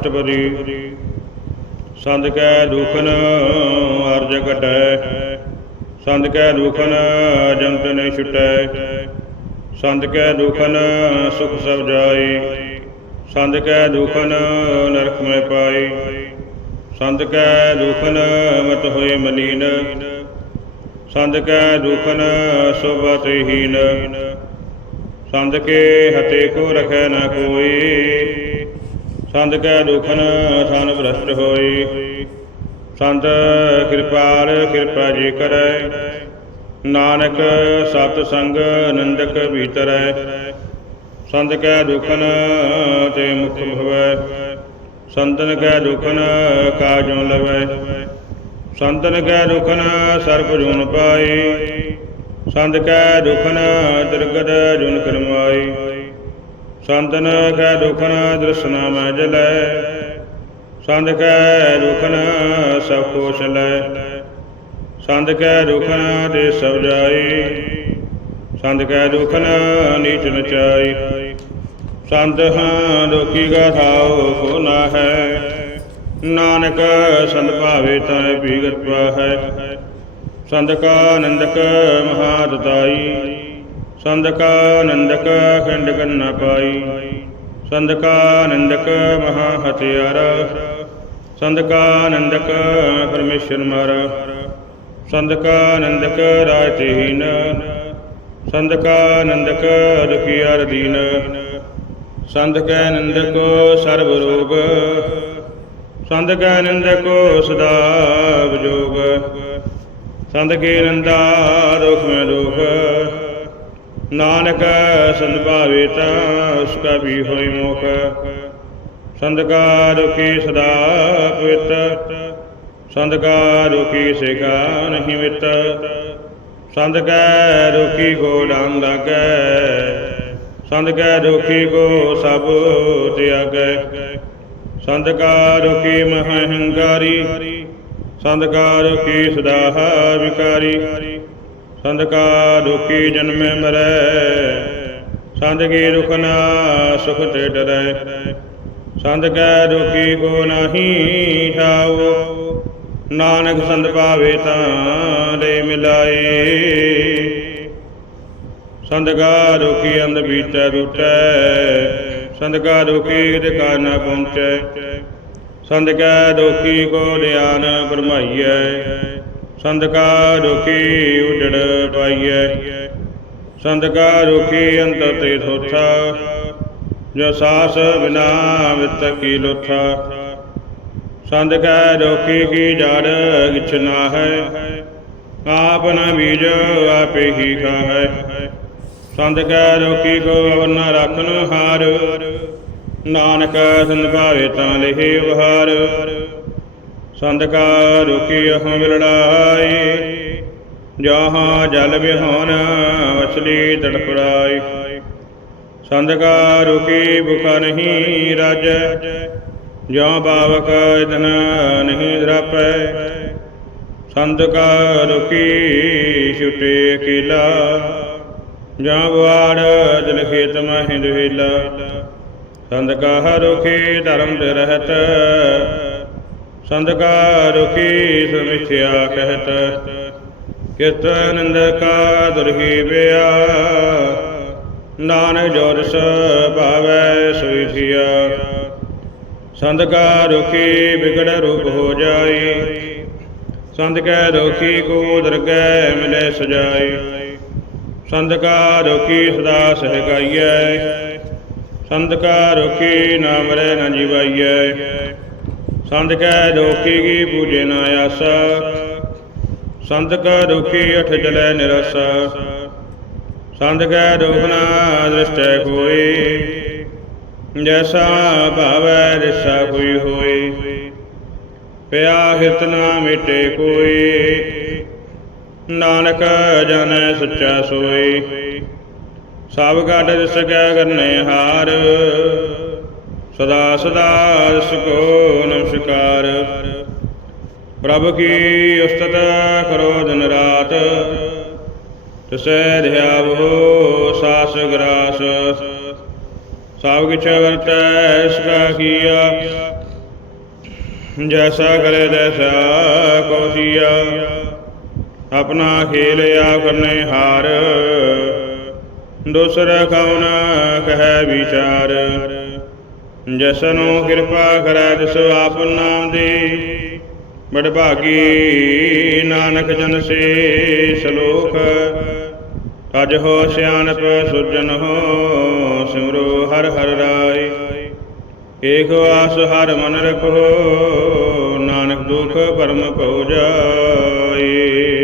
ਅਸ਼ਟਪਦੀ ਸੰਧ ਕੈ ਦੁਖਨ ਅਰਜ ਘਟੈ ਸੰਧ ਕੈ ਦੁਖਨ ਜੰਤ ਨੇ ਛੁਟੈ ਸੰਧ ਕੈ ਦੁਖਨ ਸੁਖ ਸਭ ਜਾਈ ਸੰਧ ਕੈ ਦੁਖਨ ਨਰਕ ਮੈਂ ਪਾਈ ਸੰਦ ਕੈ ਦੁਖਨ ਮਤ ਹੋਏ ਮਲੀਨ ਸੰਦ ਕੈ ਦੁਖਨ ਸੋਭਤ ਹੀਨ ਸੰਧ ਕੇ ਹਤੇ ਕੋ ਰਖੈ ਨਾ ਕੋਈ। ਸੰਤ ਕੈ ਦੁਖਨ ਥਨ ਭ੍ਰਸ਼ਟ ਹੋਈ। ਸੰਤ ਕਿਰਪਾਲ, ਕਿਰਪਾ ਜੀ ਕਰੈ। ਨਾਨਕ ਸਤ ਸੰਗ ਨੰਦਕ ਭੀਤਰੈ। ਸੰਤ ਕੈ ਦੁਖਨ, ਤੇ ਮੁਖ ਭਵੈ ਸੰਤਨ ਕੈ ਦੁਖਨ, ਕਾਜੋਂ ਲਵੈ। ਸੰਤਨ ਕੈ ਦੁਖਨ ਸਰਬ ਜੁਨ ਪਾਈ ਸੰਤ ਕੈ ਦੁਖਨ ਦਰਗਦ ਜੁਨ ਕਰਮਾਈ ਸੰਤਨ ਕੈ ਦੁਖਨ ਦ੍ਰਿਸ਼ਨਾ ਮੈਂ ਜਲੈ ਸੰਤ ਕੈ ਦੁਖਨ ਸਭ ਕੋਸ਼ ਲੈ। ਸੰਤ ਕੈ ਦੁਖਨ ਦੇ ਸਭ ਜਾਏ। ਸੰਤ ਕੈ ਦੁਖਨ ਨੀਚ ਨਚਾਈ ਸੰਤ ਹਾਂ ਦੁਖੀ ਗਾਥਾਓ ਕੋ ਨਾ ਹੈ। ਨਾਨਕ ਸੰਤ ਭਾਵੇ ਤਾਂ ਭੀਗਤ ਪਾਹੈ। ਸੰਤ ਕਾ ਆਨੰਦਕ ਮਹਾਦਤਾਈ ਸੰਤ ਕਾ ਆਨੰਦਕ ਖੰਡ ਕੰਨਾ ਪਾਈ। ਸੰਤ ਕਾ ਆਨੰਦਕ ਮਹਾ ਹਥਿਆਰਾ ਸੰਤ ਕਾ ਆਨੰਦਕ ਪਰਮੇਸ਼ਰ ਮਾਰਾ। ਸੰਤ ਕਾ ਆਨੰਦਕ ਰਾਜ ਤੇਹੀਨ ਸੰਤ ਕਾ ਆਨੰਦਕ ਦੁਖੀਆਰ ਦੀਨ। ਸੰਤ ਕੈ ਆਨੰਦਕ ਸਰਬ ਰੋਗ ਸੰਤ ਕੈ ਆਨੰਦਕ ਸਦਾ ਵਿਜੋਗ ਸੰਤ ਕੇ ਆਨੰਦਾ ਦੁਖ ਮੈਂ ਦੁਖ ਨਾਨਕ ਸੰਤ ਭਾਵੇ ਤਾਂ ਉਸ ਕਾ ਵੀ ਹੋਈ ਮੁਖ ਸੰਤ ਕਾ ਸਦਾ ਪਵਿੱਤ। ਸੰਤ ਕਾ ਸਿਕਾ ਨਹੀਂ ਮਿੱਤ ਸੰਤ ਕੈ ਦੁਖੀ ਕੋ ਡੰਗ ਲਾਗੈ। ਸੰਤ ਕੈ ਦੁਖੀ ਕੋ ਸਭ ਤਿਆਗੈ। ਸੰਤ ਕਾ ਰੁਕੀ ਮਹੰਕਾਰੀ। ਹੰਕਾਰੀ ਸੰਤ ਕਾ ਰੁਕੀ ਸਦਾ ਵਿਕਾਰੀ ਸੰਤ ਕਾ ਦੁਖੀ ਜਨਮੇ ਮਰੈ, ਸੰਤ ਕੀ ਦੁਖ ਨਾ ਸੁਖ ਤੇ ਡਰੈ। ਸੰਤ ਕੈ ਦੁਖੀ ਕੋ ਨਾਹੀ ਠਾਉ, ਨਾਨਕ ਸੰਤ ਪਾਵੇ ਤਾਂ ਦੇ ਮਿਲਾਏ। ਸੰਤ ਕਾ ਦੁਖੀ ਅੰਧ ਬੀਤੈ ਰੁਟੈ, ਸੰਤ ਕਾ ਦੁਖੀ ਦਿਕਾ ਨਾ ਪਹੁੰਚੈ। ਸੰਤ ਕੈ ਦੁਖੀ ਕੋ ਧਿਆਨ ਪਰਮਾਈਐ ਸੰਤ ਕਾ ਦੁਖੀ ਉਜੜ ਪਾਈਐ। ਸੰਤ ਕਾ ਦੁਖੀ ਅੰਤ ਤੇ ਥੋਥਾ ਜੋ ਸਾਸ ਬਿਨਾ ਵਿਤ ਕੀ ਲੋਥਾ। ਸੰਤ ਕੈ ਦੁਖੀ ਕੀ ਜੜ ਕਿਛ ਨਾ ਹੈ ਆਪ ਨ ਬੀਜ ਆਪੇ ਹੀ ਖਾਹੈ। ਸੰਤ ਕੈ ਦੁਖੀ ਕੋ ਅਵਰ ਨ ਰਖਨ ਹਾਰ। ਨਾਨਕ ਸੰਤ ਤਾਂ ਲਿਹੇ ਉਹਾਰ ਸੰਤ ਕਾ ਦੁਖੀ ਅਹੰ ਵਿਲੜਾਈ ਜਹਾਂ ਜਲ ਬਿਹਾਨ ਮਛਲੀ ਤੜਪੜਾਈ ਸੰਤ ਕਾ ਰੁਕੀ ਭੁਖਾ ਨਹੀਂ ਰਾਜੈ, ਜਾਂ ਬਾਵਕ ਇਤਨ ਨਹੀਂ ਦਰਪੈ। ਸੰਤ ਕਾ ਰੁਕੀ ਛੁਟੇ ਅਕੇਲਾ ਜਾਂ ਵਾੜ ਦਿਲ ਖੇਤ ਮਹਿ ਦੁਹੇਲਾ ਸੰਤ ਕਾ ਰੁਕੀ ਧਰਮ ਤੇ ਰਹਤ ਸੰਤ ਕਾ ਰੁਕੀ ਸਮਿਥਿਆ ਕਹਿਤ। ਕਿਤ ਆਨੰਦ ਕਾ ਦੁਰਹੀ ਬਿਆ। ਨਾਨਕ ਜੋ ਰਸ ਭਾਵੈ ਸੋਈ ਥੀਆ ਸੰਤ ਕਾ ਰੁਖੀ ਵਿਗੜ ਰੂਪ ਹੋ ਜਾਈ। ਸੰਤ ਕੈ ਰੁਖੀ ਕੋ ਦਰਗਹਿ ਮਿਲੇ ਸਜਾਈ। ਸੰਤ ਕਾ ਰੁਖੀ ਸਦਾ ਸਹਿਗਾਈਐ ਸੰਤ ਕਾ ਰੁਖੀ ਨਾ ਮਰੈ ਨ ਜੀਵਾਈਐ। ਸੰਤ ਕੈ ਰੁਖੀ ਕੀ ਪੂਜੇ ਨਾ ਆਸਾ। ਸੰਤ ਕਾ ਰੁਖੀ ਅਠ ਜਲੈ ਨਿਰਸਾ। ਸੰਤ ਕੈ ਦੁਖ ਨਾ ਦ੍ਰਿਸ਼ਟੈ ਕੋਈ। ਜੈਸਾ ਭਾਵੈ ਰਿਸਾ ਕੋਈ ਹੋਈ। ਪਿਆ ਹਿਰਤ ਨਾ ਮਿਟੇ ਕੋਈ। ਨਾਨਕ ਜਾਣੈ ਸੱਚਾ ਸੋਈ। ਸਭ ਘਟ ਸਕੈ ਕਰਨੇ ਹਾਰ। ਸਦਾ ਸਦਾ ਰਸ ਕੋ ਨਮਸਕਾਰ। ਪ੍ਰਭ ਕੀ ਉਸਤਤ ਕਰੋ ਦਿਨ ਰਾਤ, ਤਿਸੈ ਧਿਆਵੋ ਸਾਸ ਗਰਾਸ। ਸਭ ਕਿਛ ਵਰਤੈ ਇਸ ਕਾ ਕੀਆ। ਜੈਸਾ ਕਰੇ ਤੈਸਾ ਕੋਸੀਆ ਆਪਣਾ ਖੇਲ ਆਪ ਕਰਨੇ ਹਾਰ, ਦੂਸਰਾ ਕਉਨ ਕਹੈ ਵਿਚਾਰ। ਜਸਨੋ ਕਿਰਪਾ ਕਰੈ ਤਿਸ ਆਪ ਨਾਮ ਦੀ। ਬੜ ਭਾਗੀ ਨਾਨਕ ਜਨ ਸੇ ਸਲੋਕ ਅਜ ਹੋ ਸਿਆਣਪ ਸੁਜਨ ਹੋ ਸਿਮਰੋ ਹਰ ਹਰ ਰਾਏ। ਏਕ ਆਸ ਹਰ ਮਨ ਰਖੋ ਨਾਨਕ ਦੁਖ ਪਰਮ ਭਉ ਜਾਏ।